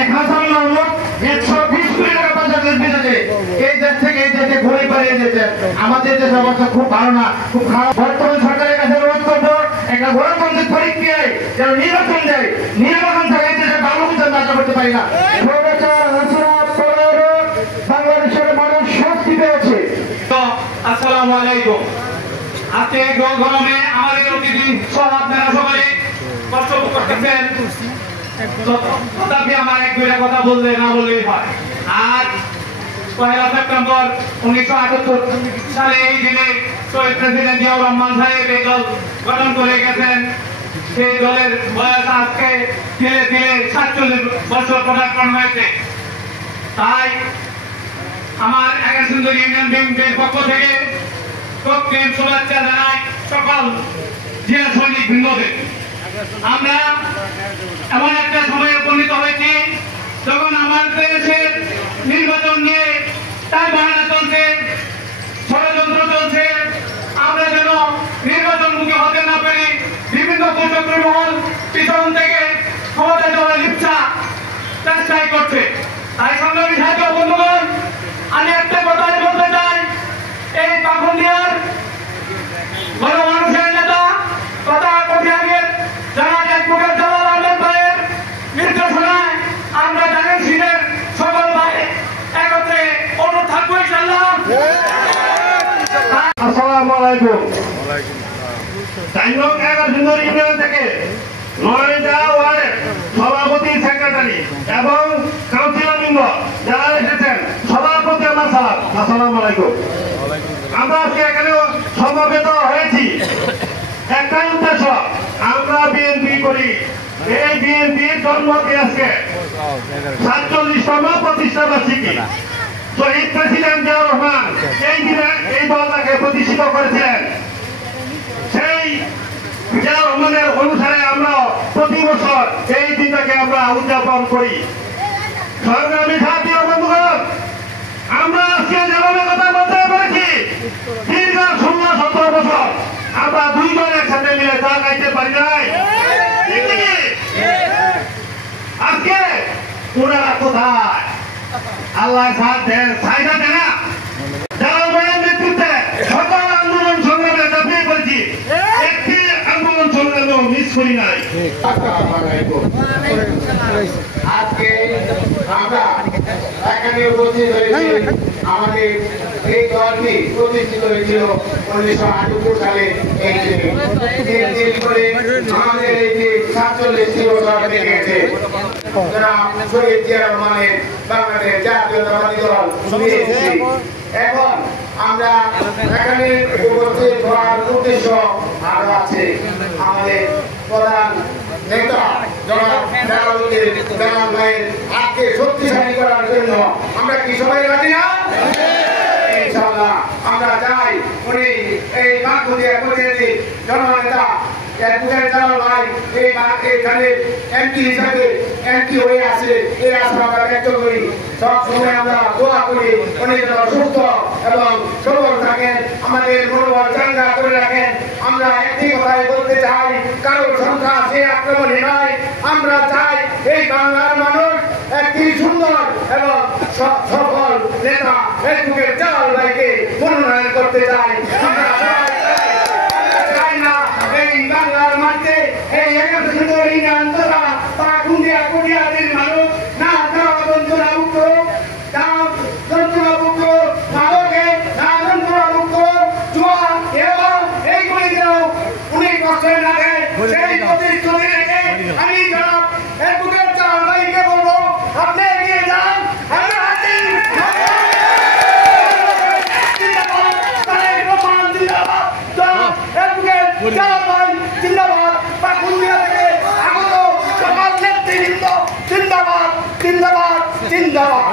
এক হাসান মাহমুদ 120 কোটি টাকা পঞ্চায়েত দিয়েছে। এই দেশ থেকে এই দেশে ঘুরে পালিয়ে যেতে আমাদের দেশের অবস্থা খুব ভালো না, খুব খারাপ। বর্তমান সরকারের কাছে অনুরোধ করবো একটা গণতান্ত্রিক পরীক্ষায় যেন নির্বাচন দেয়। নির্বাচন ছাড়া এই দেশে ভালো কিছু আমরা করতে পারি না। বাংলাদেশের মানুষ শাস্তি পেয়েছে। আসসালামু আলাইকুম। আজকে গরমে আমাদের অতিথি সব আপনারা সবাই কষ্ট করতেছেন, তথাপি আমার এক দুইটা কথা বললে না বললেই হয়। আজ 1 সেপ্টেম্বর 1978 সালে এই দিনে শহীদ প্রেসিডেন্ট জিয়াউর রহমান সাহেব এই দল গঠন করে গেছেন। সেই দলের বয়স আজকে ধীরে ধীরে 47 বছর পদার্পণ হয়েছে। তাই আমার এগারোসুন্দর ইউনিয়ন বিএনপির পক্ষ থেকে অগ্রিম শুভেচ্ছা জানাই সকল জেলা সৈনিক বৃন্দদের। আমরা এমন একটা সময়ে উপনীত হয়েছি যখন আমাদের দেশের নির্বাচন নিয়ে তাই বাহানা চলছে, ষড়যন্ত্র চলছে। আমরা যেন নির্বাচনমুখী হতে না পারি, বিভিন্ন কুচক্রী মহল পিছন থেকে ক্ষমতা দেওয়ার ইচ্ছা চেষ্টাই করছে। তাই সংগ্রামী সাথী বন্ধুগণ, আমি একটা কথাই বলতে চাই, এই পাকুন্দিয়ার বড় মানুষের নেতা কথা কঠিয়াগের যারা একমুখের জালাল আহমেদ ভাইয়ের নির্দেশনায় আমরা জানেন সিনের সকল ভাই একত্রে অনুরোধ থাকবো ইনশাআল্লাহ। আসসালামু আলাইকুম। টাইমলং এগারোসুন্দর ইউনিয়ন থেকে নয়টা ওয়ার্ডের সভাপতি, সেক্রেটারি এবং কাউন্সিলর বৃন্দ যারা এসেছেন সবার প্রতি আমার সালাম। আসসালামু আলাইকুম। আমরা আজকে এখানে সমবেত হয়েছি একটাই উদ্দেশ্য, আমরা বিএনপি করি। এই বিএনপির জন্মকে আজকে 47তম প্রতিষ্ঠা বার্ষিকী। শহীদ প্রেসিডেন্ট জিয়াউর রহমান এই দিনে এই দলটাকে প্রতিষ্ঠিত করেছিলেন। সেই জিয়াউর রহমানের অনুসারে আমরা প্রতি বছর এই দিনটাকে আমরা উদযাপন করি। সংগ্রামী সাথী ও বন্ধুগণ, আমরা আজকে যেভাবে কথা বলতে পেরেছি, দীর্ঘ 16-17 বছর আমরা দুইজন একসাথে মিলে চা খাইতে পারি নাই। আজকে ওনারা কোথায়? আল্লাহ সাথ দেন, সাইডা দেন না। যারা ওনার নেতৃত্বে সকল আন্দোলন সংগ্রামে ঝাঁপিয়ে পড়েছি, একটি আন্দোলন সংগ্রামেও মিস করি নাই। আজকে আমরা এখানে উপস্থিত হয়েছি, আমাদের এই দলটি প্রতিষ্ঠিত হয়েছিল 1978 সালে। আমাদের এই যে 47টি বছর কেটে গেছে, শহীদ জিয়াউর রহমানের বাংলাদেশ জাতীয়তাবাদী দল বিএনপি। এখন আমরা এখানে উপস্থিত হওয়ার উদ্দেশ্য আরো আছে। আমাদের প্রধান নেতা জনাব জালাল ভাইয়ের হাতকে শক্তিশালী করার জন্য আমরা কি সবাই রাজি না? ইনশাআল্লাহ আমরা চাই উনি এই মাকুদিয়া প্রতিনিধি জননেতা জালাল ভাই এখানে এমপি হিসাবে এমপি হয়ে আছে, এই আশা আমরা ব্যক্ত করি। সব সময় আমরা দোয়া করি উনি যেন সুস্থ এবং সবল থাকেন, আমাদের মনোবল চাঙ্গা করে রাখেন। আমরা একটি কথাই বলতে চাই, কারোর সংখ্যা সে আক্রমণে নয়। আমরা চাই এই বাংলার মানুষ একটি সুন্দর এবং সফল নেতা একুকের জালাল ভাইকে মনোনয়ন করতে চাই। আমরা চাই না এই বাংলার মাঠে এই এগারোসুন্দর ইউনিয়ন তথা পাকুন্দিয়া কুড়িয়াদের মানুষ না যন্ত্রণামুক্ত, না যন্ত্রণামুক্ত মাদকে, না যন্ত্রণামুক্ত জুয়া এবং এইগুলিকেও উনি কষ্ট না দেয়, সেই প্রতিশ্রুতি রেখে আমি জনাব একুকের জালাল ভাইকে বলবো, আপনি এগিয়ে যান। জিন্দাবাদ। পাকুন্দিয়া থেকে আগত সকল নেতৃবৃন্দ জিন্দাবাদ, জিন্দাবাদ, জিন্দাবাদ।